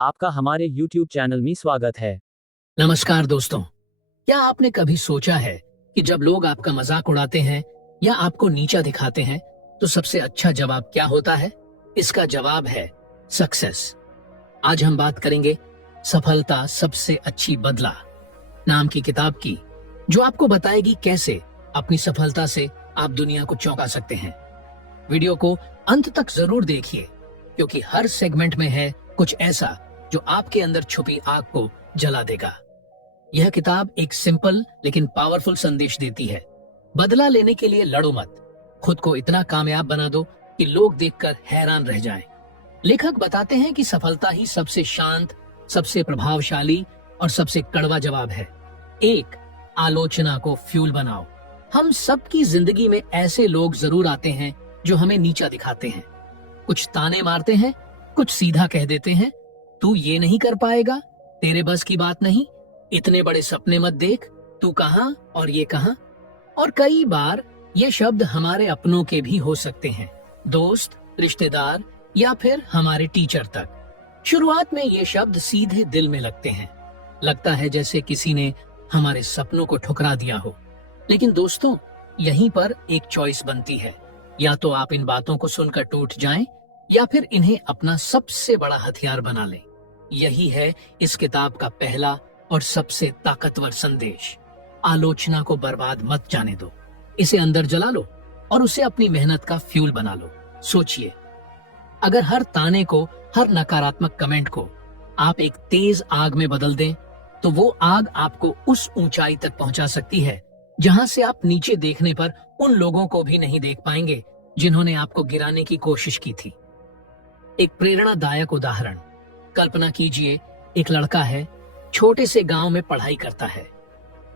आपका हमारे YouTube channel में स्वागत है। नमस्कार दोस्तों, क्या आपने कभी सोचा है कि जब लोग आपका मजाक उड़ाते हैं या आपको नीचा दिखाते हैं तो सबसे अच्छा जवाब क्या होता है? इसका जवाब है सक्सेस। आज हम बात करेंगे सफलता सबसे अच्छी बदला नाम की किताब की, जो आपको बताएगी कैसे अपनी सफलता से आप दुनिया को चौंका सकते हैं। वीडियो को अंत तक जरूर देखिए, क्योंकि हर सेगमेंट में है कुछ ऐसा जो आपके अंदर छुपी आग को जला देगा। यह किताब एक सिंपल लेकिन पावरफुल संदेश देती है। बदला लेने के लिए लड़ो मत, खुद को इतना कामयाब बना दो कि लोग देखकर हैरान रह जाएं। लेखक बताते हैं कि सफलता ही सबसे शांत, सबसे प्रभावशाली और सबसे कड़वा जवाब है। एक, आलोचना को फ्यूल बनाओ। हम सबकी जिंदगी में ऐसे लोग जरूर आते हैं जो हमें नीचा दिखाते हैं। कुछ ताने मारते हैं, कुछ सीधा कह देते हैं, तू ये नहीं कर पाएगा, तेरे बस की बात नहीं, इतने बड़े सपने मत देख, तू कहां और ये कहां। और कई बार ये शब्द हमारे अपनों के भी हो सकते हैं, दोस्त, रिश्तेदार या फिर हमारे टीचर तक। शुरुआत में ये शब्द सीधे दिल में लगते हैं, लगता है जैसे किसी ने हमारे सपनों को ठुकरा दिया हो। लेकिन दोस्तों, यहीं पर एक चॉइस बनती है, या तो आप इन बातों को सुनकर टूट जाएं या फिर इन्हें अपना सबसे बड़ा हथियार बना लें। यही है इस किताब का पहला और सबसे ताकतवर संदेश। आलोचना को बर्बाद मत जाने दो, इसे अंदर जला लो और उसे अपनी मेहनत का फ्यूल बना लो। सोचिए, अगर हर ताने को, हर नकारात्मक कमेंट को आप एक तेज आग में बदल दें, तो वो आग आपको उस ऊंचाई तक पहुंचा सकती है जहां से आप नीचे देखने पर उन लोगों को भी नहीं देख पाएंगे जिन्होंने आपको गिराने की कोशिश की थी। एक प्रेरणादायक उदाहरण, कल्पना कीजिए, एक लड़का है, छोटे से गांव में पढ़ाई करता है।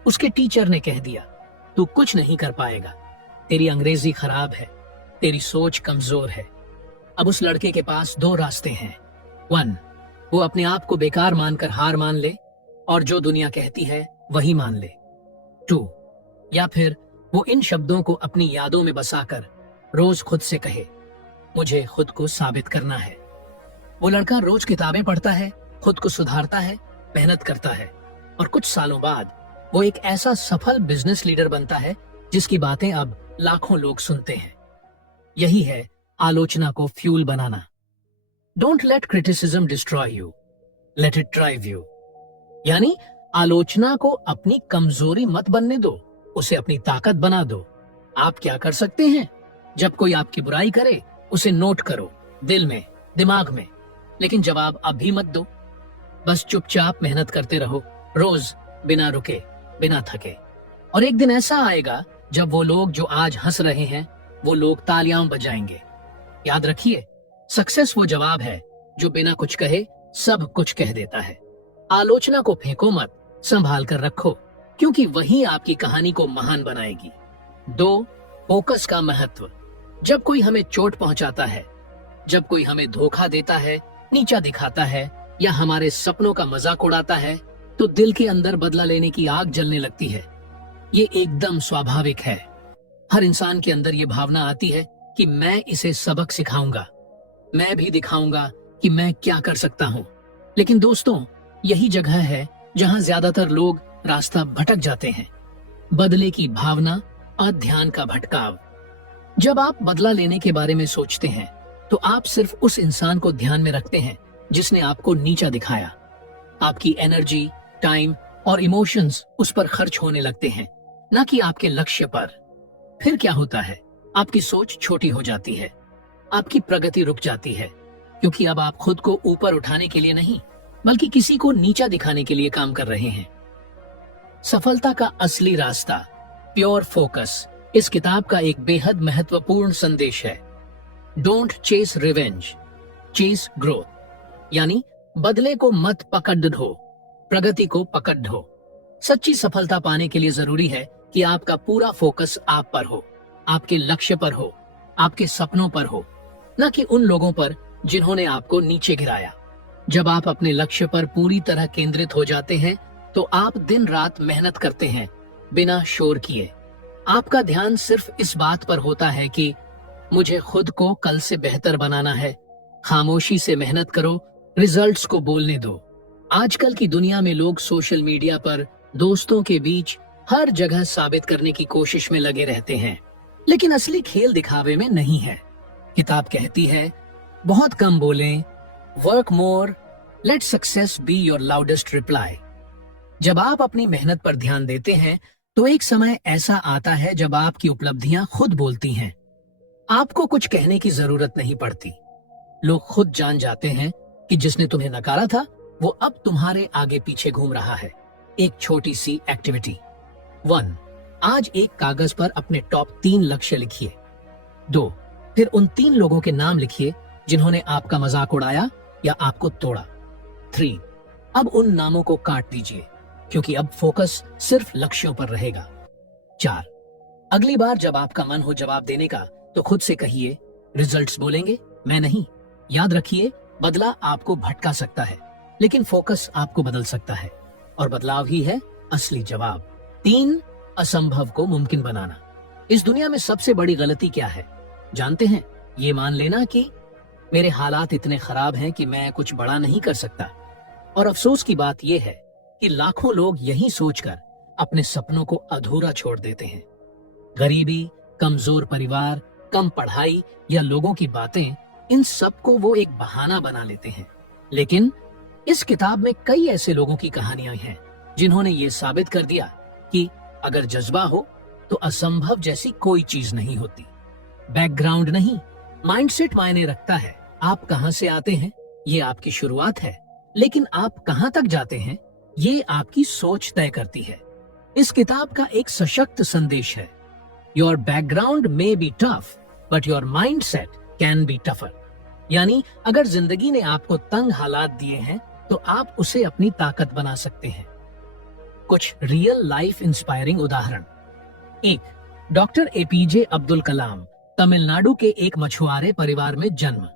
उसके टीचर ने कह दिया, तू कुछ नहीं कर पाएगा, तेरी अंग्रेजी खराब है, तेरी सोच कमजोर है। अब उस लड़के के पास दो रास्ते हैं। 1, वो अपने आप को बेकार मानकर हार मान ले और जो दुनिया कहती है वही मान ले। 2, या फिर वो इन शब्दों को अपनी यादों में बसाकर रोज खुद से कहे, मुझे खुद को साबित करना है। वो लड़का रोज किताबें पढ़ता है, खुद को सुधारता है, मेहनत करता है और कुछ सालों बाद वो एक ऐसा सफल बिजनेस लीडर बनता है जिसकी बातें अब लाखों लोग सुनते हैं। यही है आलोचना को fuel banana. Don't let criticism destroy you, let it drive you. यानी आलोचना को अपनी कमजोरी मत बनने दो, उसे अपनी ताकत बना दो। आप क्या कर सकते हैं? जब कोई आपकी बुराई करे, उसे नोट करो, दिल में, दिमाग में, लेकिन जवाब अभी मत दो। बस चुपचाप मेहनत करते रहो, रोज, बिना रुके, बिना थके। और एक दिन ऐसा आएगा जब वो लोग जो आज हंस रहे हैं, वो लोग तालियां बजाएंगे। याद रखिए, सक्सेस वो जवाब है जो बिना कुछ कहे सब कुछ कह देता है। आलोचना को फेंको मत, संभाल कर रखो, क्योंकि वही आपकी कहानी को महान बनाएगी। 2, फोकस का महत्व। जब कोई हमें चोट पहुंचाता है, जब कोई हमें धोखा देता है, नीचा दिखाता है या हमारे सपनों का मजाक उड़ाता है, तो दिल के अंदर बदला लेने की आग जलने लगती है। ये एकदम स्वाभाविक है। हर इंसान के अंदर ये भावना आती है कि मैं इसे सबक सिखाऊंगा, मैं भी दिखाऊंगा कि मैं क्या कर सकता हूँ। लेकिन दोस्तों, यही जगह है जहाँ ज्यादातर लोग रास्ता भटक जाते हैं। बदले की भावना और ध्यान का भटकाव। जब आप बदला लेने के बारे में सोचते हैं, तो आप सिर्फ उस इंसान को ध्यान में रखते हैं जिसने आपको नीचा दिखाया। आपकी एनर्जी, टाइम और इमोशंस उस पर खर्च होने लगते हैं, न कि आपके लक्ष्य पर। फिर क्या होता है? आपकी सोच छोटी हो जाती है, आपकी प्रगति रुक जाती है, क्योंकि अब आप खुद को ऊपर उठाने के लिए नहीं, बल्कि किसी को नीचा दिखाने के लिए काम कर रहे हैं। सफलता का असली रास्ता, प्योर फोकस, इस किताब का एक बेहद महत्वपूर्ण संदेश है। Don't chase revenge, chase growth. यानी बदले को मत पकड़ ढो, प्रगति को पकड़ ढो। सच्ची सफलता पाने के लिए जरूरी है कि आपका पूरा फोकस आप पर हो, आपके लक्ष्य पर हो, आपके सपनों पर हो, न कि उन लोगों पर जिन्होंने आपको नीचे गिराया। जब आप अपने लक्ष्य पर पूरी तरह केंद्रित हो जाते हैं, तो आप दिन रात मेहनत करते हैं बिना शोर किए। आपका ध्यान सिर्फ इस बात पर होता है कि मुझे खुद को कल से बेहतर बनाना है। खामोशी से मेहनत करो रिजल्ट्स को बोलने दो। आजकल की दुनिया में लोग सोशल मीडिया पर दोस्तों के बीच हर जगह साबित करने की कोशिश में लगे रहते हैं, लेकिन असली खेल दिखावे में नहीं है। किताब कहती है, बहुत कम बोलें, work more, let success be your loudest reply. जब आप अपनी मेहनत पर ध्यान देते हैं तो एक समय ऐसा आता है जब आपकी उपलब्धियां खुद बोलती हैं। आपको कुछ कहने की जरूरत नहीं पड़ती। लोग खुद जान जाते हैं कि जिसने तुम्हें नकारा था वो अब तुम्हारे आगे पीछे घूम रहा है। एक छोटी सी एक्टिविटी। 1. आज एक कागज पर अपने टॉप 3 लक्ष्य लिखिए। 2. फिर उन 3 लोगों के नाम लिखिए जिन्होंने आपका मजाक उड़ाया या आपको तोड़ा। 3. अब उन नामों को काट दीजिए क्योंकि अब फोकस सिर्फ लक्ष्यों पर रहेगा। 4. अगली बार जब आपका मन हो जवाब देने का तो खुद से कहिए, रिजल्ट्स बोलेंगे, मैं नहीं। याद रखिए, बदला आपको भटका सकता है लेकिन फोकस आपको बदल सकता है और बदलाव ही है असली जवाब। 3. असंभव को मुमकिन बनाना। इस दुनिया में सबसे बड़ी गलती क्या है जानते हैं? ये मान लेना कि मेरे हालात इतने खराब हैं कि मैं कुछ बड़ा नहीं कर सकता। और अफसोस की बात यह है कि लाखों लोग यही सोचकर अपने सपनों को अधूरा छोड़ देते हैं। गरीबी, कमजोर परिवार, कम पढ़ाई या लोगों की बातें, इन सब को वो एक बहाना बना लेते हैं। लेकिन इस किताब में कई ऐसे लोगों की कहानियां हैं जिन्होंने ये साबित कर दिया कि अगर जज्बा हो तो असंभव जैसी कोई चीज नहीं होती। बैकग्राउंड नहीं, माइंडसेट मायने रखता है। आप कहां से आते हैं ये आपकी शुरुआत है, लेकिन आप कहां तक जाते हैं ये आपकी सोच तय करती है। इस किताब का एक सशक्त संदेश है, your background may be tough but your mindset can be tougher. यानी अगर जिंदगी ने आपको तंग हालात दिए हैं तो आप उसे अपनी ताकत बना सकते हैं। कुछ रियल लाइफ इंस्पायरिंग उदाहरण। 1. डॉक्टर एपीजे अब्दुल कलाम, तमिलनाडु के एक मछुआरे परिवार में जन्म।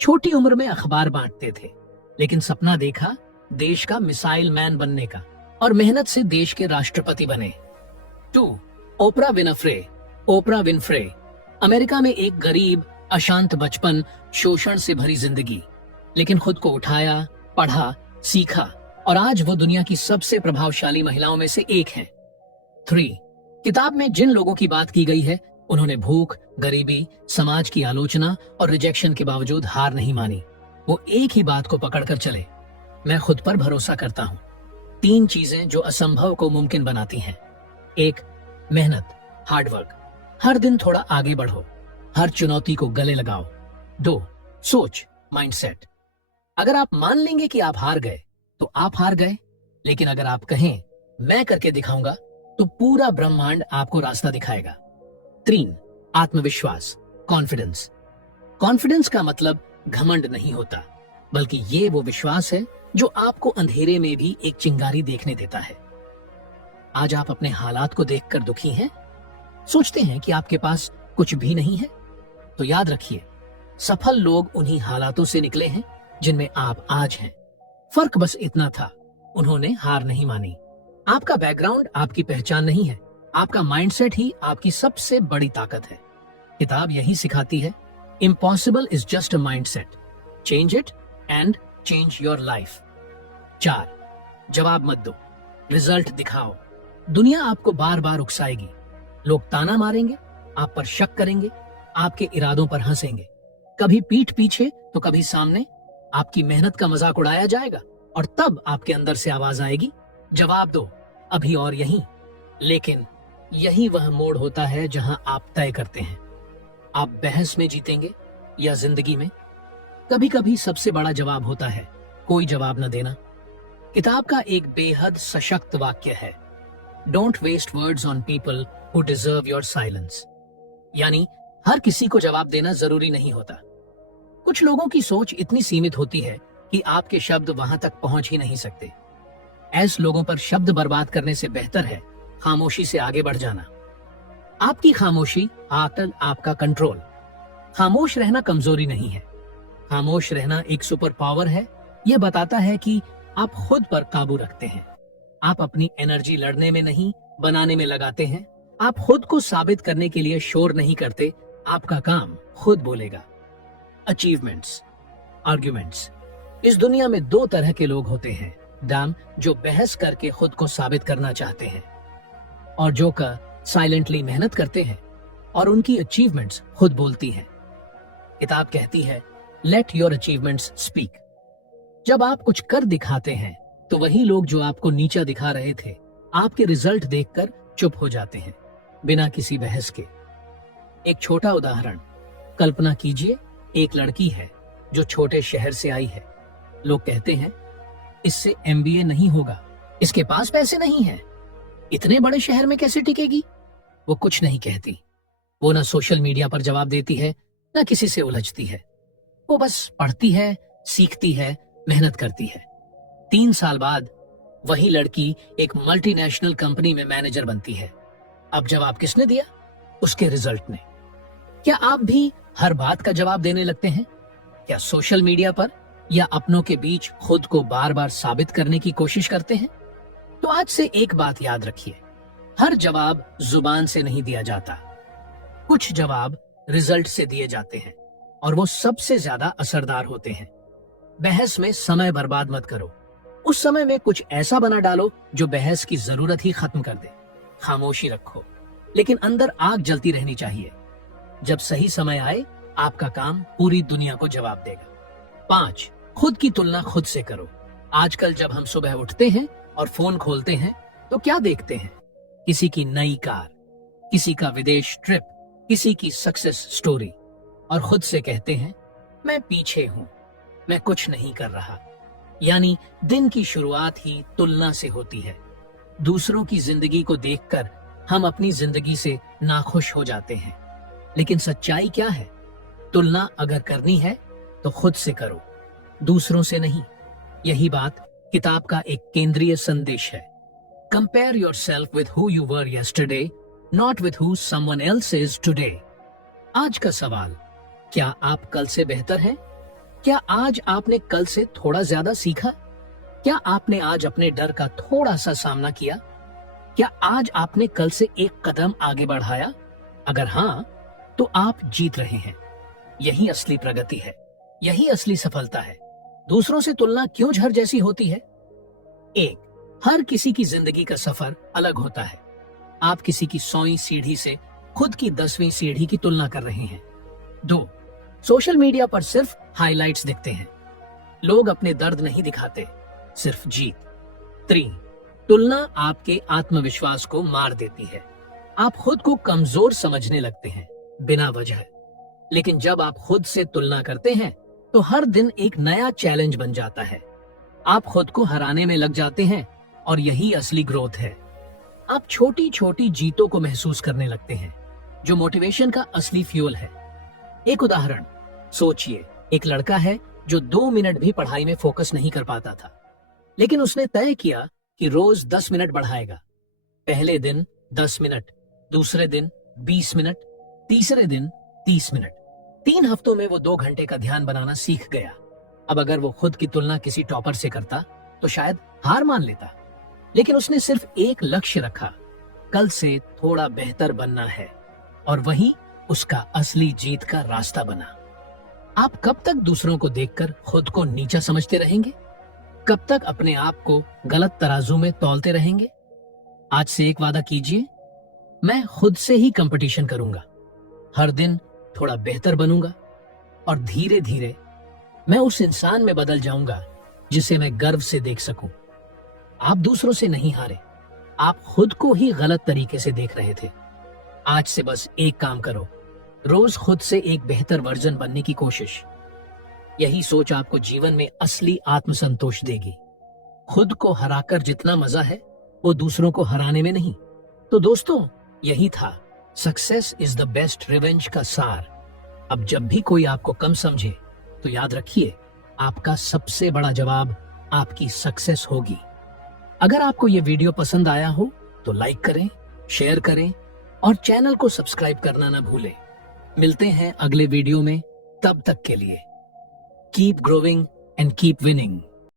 छोटी उम्र में अखबार बांटते थे, लेकिन सपना देखा देश का मिसाइल मैन बनने का और मेहनत से देश के राष्ट्रपति बने। 2. ओपरा विनफ्रे, अमेरिका में एक गरीब, अशांत बचपन, शोषण से भरी जिंदगी, लेकिन खुद को उठाया, पढ़ा, सीखा और आज वो दुनिया की सबसे प्रभावशाली महिलाओं में से एक हैं। 3. किताब में जिन लोगों की बात की गई है उन्होंने भूख, गरीबी, समाज की आलोचना और रिजेक्शन के बावजूद हार नहीं मानी। वो एक ही बात को पकड़कर चले, मैं खुद पर भरोसा करता हूँ। 3 चीजें जो असंभव को मुमकिन बनाती हैं। 1. मेहनत, हार्डवर्क, हर दिन थोड़ा आगे बढ़ो, हर चुनौती को गले लगाओ। 2. सोच, माइंडसेट, अगर आप मान लेंगे कि आप हार गए तो आप हार गए, लेकिन अगर आप कहें मैं करके दिखाऊंगा तो पूरा ब्रह्मांड आपको रास्ता दिखाएगा। 3. आत्मविश्वास, कॉन्फिडेंस। कॉन्फिडेंस का मतलब घमंड नहीं होता, बल्कि ये वो विश्वास है जो आपको अंधेरे में भी एक चिंगारी देखने देता है। आज आप अपने हालात को देखकर दुखी हैं, सोचते हैं कि आपके पास कुछ भी नहीं है, तो याद रखिए, सफल लोग उन्हीं हालातों से निकले हैं जिनमें आप आज हैं। फर्क बस इतना था, उन्होंने हार नहीं मानी। आपका बैकग्राउंड आपकी पहचान नहीं है, आपका माइंडसेट ही आपकी सबसे बड़ी ताकत है। किताब यही सिखाती है, impossible is just a mindset, change it and change your life. 4. जवाब मत दो, रिजल्ट दिखाओ। दुनिया आपको बार बार उकसाएगी, लोग ताना मारेंगे, आप पर शक करेंगे, आपके इरादों पर हंसेंगे, कभी पीठ पीछे तो कभी सामने। आपकी मेहनत का मजाक उड़ाया जाएगा और तब आपके अंदर से आवाज आएगी, जवाब दो, अभी और यहीं। लेकिन यही वह मोड़ होता है जहां आप तय करते हैं, आप बहस में जीतेंगे या जिंदगी में। कभी कभी सबसे बड़ा जवाब होता है कोई जवाब न देना। किताब का एक बेहद सशक्त वाक्य है, don't waste words on people who deserve your silence. यानी हर किसी को जवाब देना जरूरी नहीं होता। कुछ लोगों की सोच इतनी सीमित होती है कि आपके शब्द वहां तक पहुंच ही नहीं सकते। ऐसे लोगों पर शब्द बर्बाद करने से बेहतर है खामोशी से आगे बढ़ जाना। आपकी खामोशी आकल आपका कंट्रोल। खामोश रहना कमजोरी नहीं है, खामोश रहना एक सुपर पावर है। यह बताता है कि आप खुद पर काबू रखते हैं। आप अपनी एनर्जी लड़ने में नहीं, बनाने में लगाते हैं। आप खुद को साबित करने के लिए शोर नहीं करते, आपका काम खुद बोलेगा। अचीवमेंट्स, आर्ग्यूमेंट्स, इस दुनिया में दो तरह के लोग होते हैं, डैम जो बहस करके खुद को साबित करना चाहते हैं, और जोकर साइलेंटली मेहनत करते हैं और उनकी अचीवमेंट्स खुद बोलती हैं। किताब कहती है, लेट योर अचीवमेंट्स स्पीक। जब आप कुछ कर दिखाते हैं तो वही लोग जो आपको नीचा दिखा रहे थे, आपके रिजल्ट देखकर चुप हो जाते हैं, बिना किसी बहस के। एक छोटा उदाहरण, कल्पना कीजिए एक लड़की है जो छोटे शहर से आई है। लोग कहते हैं, इससे एमबीए नहीं होगा, इसके पास पैसे नहीं है, इतने बड़े शहर में कैसे टिकेगी। वो कुछ नहीं कहती। वो ना सोशल मीडिया पर जवाब देती है, ना किसी से उलझती है। वो बस पढ़ती है, सीखती है, मेहनत करती है। 3 साल बाद वही लड़की एक मल्टीनेशनल कंपनी में मैनेजर बनती है। अब जवाब किसने दिया? उसके रिजल्ट ने। क्या आप भी हर बात का जवाब देने लगते हैं? क्या सोशल मीडिया पर या अपनों के बीच खुद को बार बार साबित करने की कोशिश करते हैं? तो आज से एक बात याद रखिए, हर जवाब जुबान से नहीं दिया जाता। कुछ जवाब रिजल्ट से दिए जाते हैं और वो सबसे ज्यादा असरदार होते हैं। बहस में समय बर्बाद मत करो। उस समय में कुछ ऐसा बना डालो जो बहस की जरूरत ही खत्म कर दे। खामोशी रखो, लेकिन अंदर आग जलती रहनी चाहिए। जब सही समय आए, आपका काम पूरी दुनिया को जवाब देगा। 5, खुद की तुलना खुद से करो। आजकल जब हम सुबह उठते हैं और फोन खोलते हैं तो क्या देखते हैं? किसी की नई कार, किसी का विदेश ट्रिप, किसी की सक्सेस स्टोरी, और खुद से कहते हैं, मैं पीछे हूं, मैं कुछ नहीं कर रहा। यानी दिन की शुरुआत ही तुलना से होती है। दूसरों की जिंदगी को देखकर हम अपनी जिंदगी से नाखुश हो जाते हैं। लेकिन सच्चाई क्या है? तुलना अगर करनी है तो खुद से करो, दूसरों से नहीं। यही बात किताब का एक केंद्रीय संदेश है। Compare yourself with who you were yesterday, not with who someone else is today. आज का सवाल, क्या आप कल से बेहतर हैं? क्या आज आपने कल से थोड़ा ज्यादा सीखा? क्या आपने आज अपने डर का थोड़ा सा सामना किया? क्या आज आपने कल से एक कदम आगे बढ़ाया? अगर हाँ, तो आप जीत रहे हैं। यही असली प्रगति है, यही असली सफलता है। दूसरों से तुलना क्यों झर जैसी होती है? 1, हर किसी की जिंदगी का सफर अलग होता है। आप किसी की 100वीं सीढ़ी से खुद की 10वीं सीढ़ी की तुलना कर रहे हैं। 2, सोशल मीडिया पर सिर्फ हाइलाइट्स दिखते हैं। लोग अपने दर्द नहीं दिखाते, सिर्फ जीत। 3, तुलना आपके आत्मविश्वास को मार देती है। आप खुद को कमजोर समझने लगते हैं बिना वजह। लेकिन जब आप खुद से तुलना करते हैं तो हर दिन एक नया चैलेंज बन जाता है। आप खुद को हराने में लग जाते हैं और यही असली ग्रोथ है। आप छोटी छोटी जीतों को महसूस करने लगते हैं, जो मोटिवेशन का असली फ्यूल है। एक उदाहरण सोचिए, एक लड़का है जो 2 मिनट भी पढ़ाई में फोकस नहीं कर पाता था, लेकिन उसने तय किया कि रोज 10 मिनट बढ़ाएगा। पहले दिन 10 मिनट, दूसरे दिन 20 मिनट, तीसरे दिन 30 मिनट। 3 हफ्तों में वो 2 घंटे का ध्यान बनाना सीख गया। अब अगर वो खुद की तुलना किसी टॉपर से करता तो शायद हार मान लेता, लेकिन उसने सिर्फ एक लक्ष्य रखा, कल से थोड़ा बेहतर बनना है, और वही उसका असली जीत का रास्ता बना। आप कब तक दूसरों को देखकर खुद को नीचा समझते रहेंगे? कब तक अपने आप को गलत तराजू में तौलते रहेंगे? आज से एक वादा कीजिए, मैं खुद से ही कंपटीशन करूंगा, हर दिन थोड़ा बेहतर बनूंगा, और धीरे धीरे मैं उस इंसान में बदल जाऊंगा जिसे मैं गर्व से देख सकूं। आप दूसरों से नहीं हारे, आप खुद को ही गलत तरीके से देख रहे थे। आज से बस एक काम करो, रोज खुद से एक बेहतर वर्जन बनने की कोशिश। यही सोच आपको जीवन में असली आत्मसंतोष देगी। खुद को हराकर जितना मजा है वो दूसरों को हराने में नहीं। तो दोस्तों, यही था success is the best revenge का सार। अब जब भी कोई आपको कम समझे तो याद रखिए, आपका सबसे बड़ा जवाब आपकी सक्सेस होगी। अगर आपको ये वीडियो पसंद आया हो तो लाइक करें, शेयर करें और चैनल को सब्सक्राइब करना ना भूलें। मिलते हैं अगले वीडियो में, तब तक के लिए keep growing and keep winning.